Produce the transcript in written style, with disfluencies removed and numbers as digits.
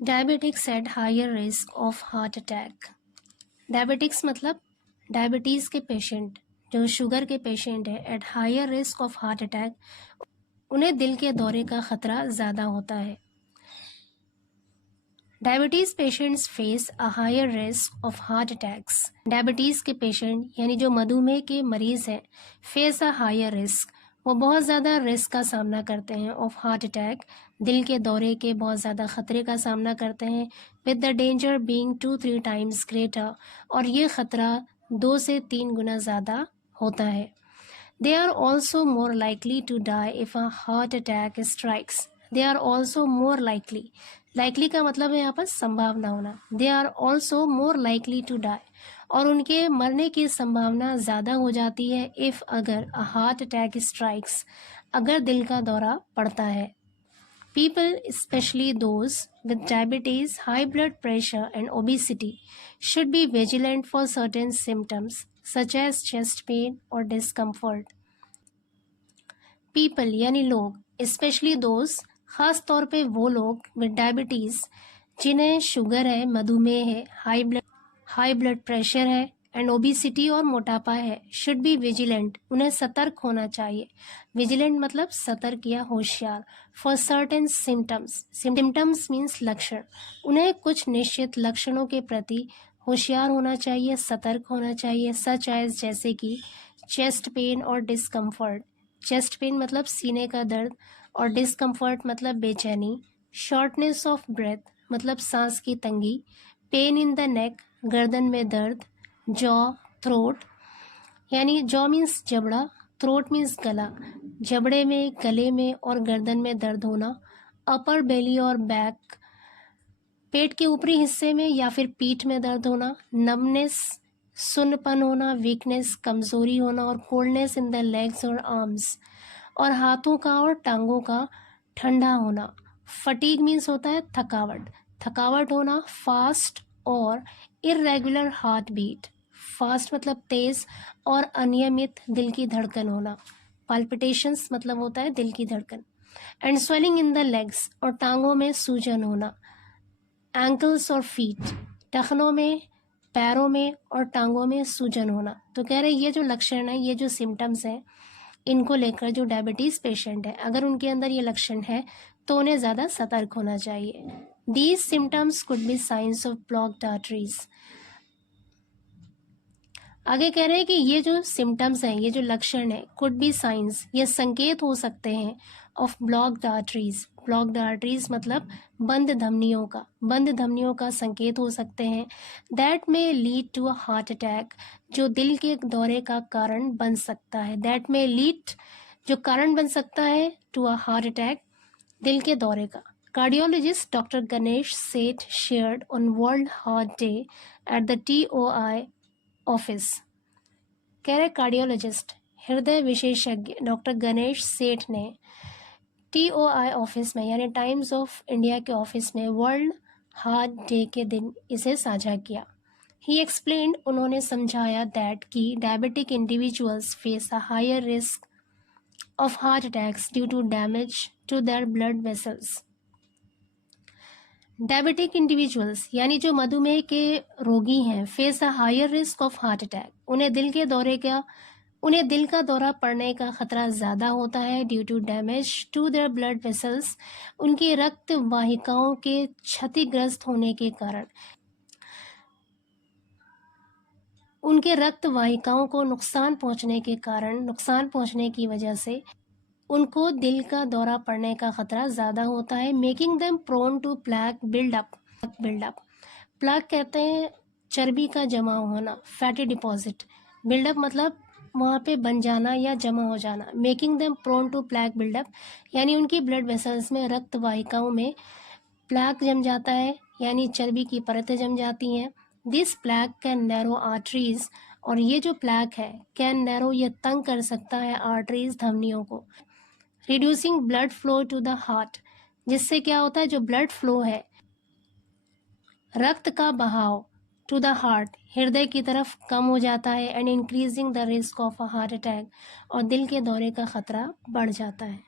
Diabetics at higher risk of heart attack. Diabetics मतलब diabetes के patient, जो sugar के पेशेंट है, at higher risk of heart attack, उन्हें दिल के दौरे का खतरा ज़्यादा होता है। Diabetes patients face a higher risk of heart attacks. Diabetes के पेशेंट यानी जो मधुमेह के मरीज़ हैं, फेस अ हायर रिस्क, वो बहुत ज़्यादा रिस्क का सामना करते हैं, ऑफ हार्ट अटैक, दिल के दौरे के बहुत ज़्यादा ख़तरे का सामना करते हैं, with the danger being 2-3 times greater, और ये ख़तरा 2 से 3 गुना ज़्यादा होता है। They are also more likely to die if a heart attack strikes. They are also more likely. Likely का मतलब है यहाँ पर संभावना होना। They are also more likely to die. और उनके मरने की संभावना ज़्यादा हो जाती है if अगर a heart attack strikes, अगर दिल का दौरा पड़ता है। People, especially those with diabetes, high blood pressure and obesity, should be vigilant for certain symptoms such as chest pain or discomfort. People यानी लोग, especially those, खास तौर पे वो लोग with diabetes, जिन्हें शुगर है, मधुमेह है, हाई ब्लड प्रेशर है, एंड ओबिसिटी और मोटापा है, शुड बी विजिलेंट, उन्हें सतर्क होना चाहिए। विजिलेंट मतलब सतर्क या होशियार। फॉर सर्टेन सिम्टम्स मीन्स लक्षण, उन्हें कुछ निश्चित लक्षणों के प्रति होशियार होना चाहिए, सतर्क होना चाहिए। सच एज जैसे कि चेस्ट पेन और डिस्कम्फर्ट। चेस्ट पेन मतलब सीने का दर्द, और डिस्कम्फर्ट मतलब बेचैनी। शॉर्टनेस ऑफ ब्रेथ मतलब सांस की तंगी। पेन इन द नेक गर्दन में दर्द। जॉ थ्रोट यानी जॉ मीन्स जबड़ा, थ्रोट मीन्स गला, जबड़े में, गले में और गर्दन में दर्द होना। अपर बेली और बैक पेट के ऊपरी हिस्से में या फिर पीठ में दर्द होना। नमनेस सुन्नपन होना, वीकनेस कमजोरी होना, और कोल्डनेस इन द लेग्स और आर्म्स, और हाथों का और टांगों का ठंडा होना। फटीग मीन्स होता है थकावट होना। फास्ट और इर्रेगुलर हार्ट बीट, फास्ट मतलब तेज और अनियमित दिल की धड़कन होना। पाल्पिटेशंस मतलब होता है दिल की धड़कन। And swelling in the legs, और टांगों में सूजन होना। एंकल्स और फीट, टखनों में, पैरों में और टांगों में सूजन होना। तो कह रहे ये जो लक्षण है, ये जो सिम्टम्स हैं, इनको लेकर जो डायबिटीज़ पेशेंट है, अगर उनके अंदर ये लक्षण है तो उन्हें ज़्यादा सतर्क होना चाहिए। These symptoms could be science of blocked arteries. आगे कह रहे हैं कि ये जो सिम्टम्स हैं, ये जो लक्षण है, कुड बी साइंस, ये संकेत हो सकते हैं, of blocked arteries. Blocked arteries मतलब बंद धमनियों का संकेत हो सकते हैं। That may lead to a heart attack, जो दिल के दौरे का कारण बन सकता है। दैट में लीड, जो कारण बन सकता है, टू अ हार्ट अटैक, दिल के दौरे का। कार्डियोलॉजिस्ट डॉक्टर गणेश सेठ shared on world heart day at the TOI office. कह रहे कार्डियोलॉजिस्ट, हृदय विशेषज्ञ डॉक्टर गणेश सेठ ने TOI ऑफिस में यानी टाइम्स ऑफ इंडिया के ऑफिस में वर्ल्ड हार्ट डे के दिन इसे साझा किया। ही एक्सप्लेन्ड, उन्होंने समझाया, दैट कि diabetic individuals face a higher risk of heart attacks due to damage to their blood vessels. Diabetic individuals यानी जो मधुमेह के रोगी हैं, face a higher risk of heart attack, उन्हें दिल का दौरा पड़ने का खतरा ज़्यादा होता है, due to damage to their blood vessels, उनकी रक्त वाहिकाओं के क्षतिग्रस्त होने के कारण, उनके रक्त वाहिकाओं को नुकसान पहुंचने की वजह से उनको दिल का दौरा पड़ने का खतरा ज़्यादा होता है। Making them prone to plaque buildup. Plaque कहते हैं चर्बी का जमा होना, फैटी डिपॉजिट। बिल्डअप मतलब वहाँ पे बन जाना या जमा हो जाना। Making them prone to plaque buildup यानी उनकी ब्लड वेसल्स में, रक्त वाहिकाओं में प्लैक जम जाता है, यानी चर्बी की परतें जम जाती हैं। This plaque can narrow arteries, और ये जो प्लैक है, कैन नैरो, ये तंग कर सकता है आर्टरीज, धमनियों को। Reducing blood flow to the heart, जिससे क्या होता है, जो ब्लड फ्लो है, रक्त का बहाव, टू द हार्ट, हृदय की तरफ कम हो जाता है। And increasing the risk of a heart attack, और दिल के दौरे का खतरा बढ़ जाता है।